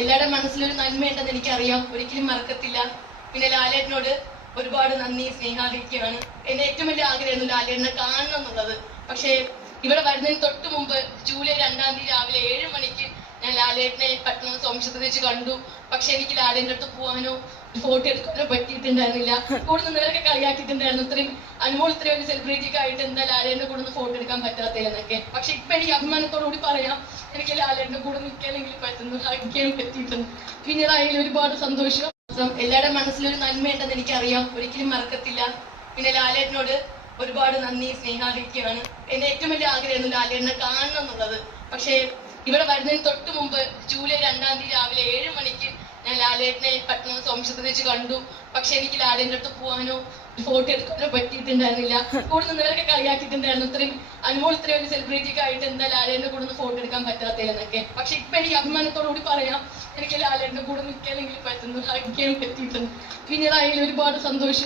എല്ലാവരുടെ മനസ്സിലൊരു നന്മയുണ്ടെന്ന് എനിക്കറിയാം, ഒരിക്കലും മറക്കത്തില്ല. പിന്നെ ലാലേട്ടനോട് ഒരുപാട് നന്ദി സ്നേഹാതിരിക്കുകയാണ്. എന്റെ ഏറ്റവും വലിയ ആഗ്രഹമായിരുന്നു ലാലേട്ടനെ കാണണം എന്നുള്ളത്. പക്ഷേ ഇവിടെ വരുന്നതിന് തൊട്ട് മുമ്പ് ജൂലൈ 2-ാം തീയതി രാവിലെ 7 മണിക്ക് ഞാൻ ലാലേട്ടനെ പട്ടണം സോമശത്തിൽ വെച്ച് കണ്ടു. പക്ഷെ എനിക്ക് ലാലേട്ടൻ്റെ അടുത്ത് പോകാനോ ഫോട്ടോ എടുക്കാനോ പറ്റിയിട്ടുണ്ടായിരുന്നില്ല. കൂടെ നിന്നവരൊക്കെ കളിയാക്കിയിട്ടുണ്ടായിരുന്നു, ഇത്രയും അനുമോൾ ഇത്രയും ഒരു സെലിബ്രിറ്റിക്ക് ആയിട്ട് എന്താ ലാലേട്ടന്റെ കൂടെ ഫോട്ടോ എടുക്കാൻ പറ്റാത്തതെന്നൊക്കെ. പക്ഷെ ഇപ്പൊ എനിക്ക് അഭിമാനത്തോടുകൂടി പറയാം, എനിക്ക് ലാലേട്ടന്റെ കൂടെ നിൽക്കാനെങ്കിലും പറ്റുന്നു, കളിക്കാനും പറ്റിയിട്ടുണ്ട്. പിന്നീടായാലും ഒരുപാട് സന്തോഷം. എല്ലാവരുടെ മനസ്സിലൊരു നന്മയുണ്ടെന്ന് എനിക്കറിയാം, ഒരിക്കലും മറക്കത്തില്ല. പിന്നെ ലാലേട്ടനോട് ഒരുപാട് നന്ദി സ്നേഹാതിരിക്കുകയാണ്. എന്റെ ഏറ്റവും വലിയ ആഗ്രഹമായിരുന്നു ലാലേട്ടനെ കാണണം എന്നുള്ളത്. പക്ഷേ ഇവിടെ വരുന്നതിന് തൊട്ട് മുമ്പ് ജൂലൈ 2-ാം തീയതി രാവിലെ 7 മണിക്ക് ഞാൻ ലാലേട്ടനെ പട്ടണം സോമശത്തിൽ വെച്ച് കണ്ടു. പക്ഷെ എനിക്ക് ലാലേട്ടൻ്റെ അടുത്ത് പോകാനോ ഫോട്ടോ എടുക്കാനോ പറ്റിയിട്ടുണ്ടായിരുന്നില്ല. കൂടെ നിന്നവരൊക്കെ കളിയാക്കിയിട്ടുണ്ടായിരുന്നു, ഇത്രയും അനുമോൾ ഇത്രയും ഒരു സെലിബ്രിറ്റിക്ക് ആയിട്ട് എന്താ ലാലേട്ടന്റെ കൂടെ ഫോട്ടോ എടുക്കാൻ പറ്റാത്തതെന്നൊക്കെ. പക്ഷെ ഇപ്പൊ എനിക്ക് അഭിമാനത്തോടുകൂടി പറയാം, എനിക്ക് ലാലേട്ടന്റെ കൂടെ നിൽക്കാനെങ്കിലും പറ്റുന്നു, കളിക്കാനും പറ്റിയിട്ടുണ്ട്. പിന്നീടായാലും ഒരുപാട് സന്തോഷം.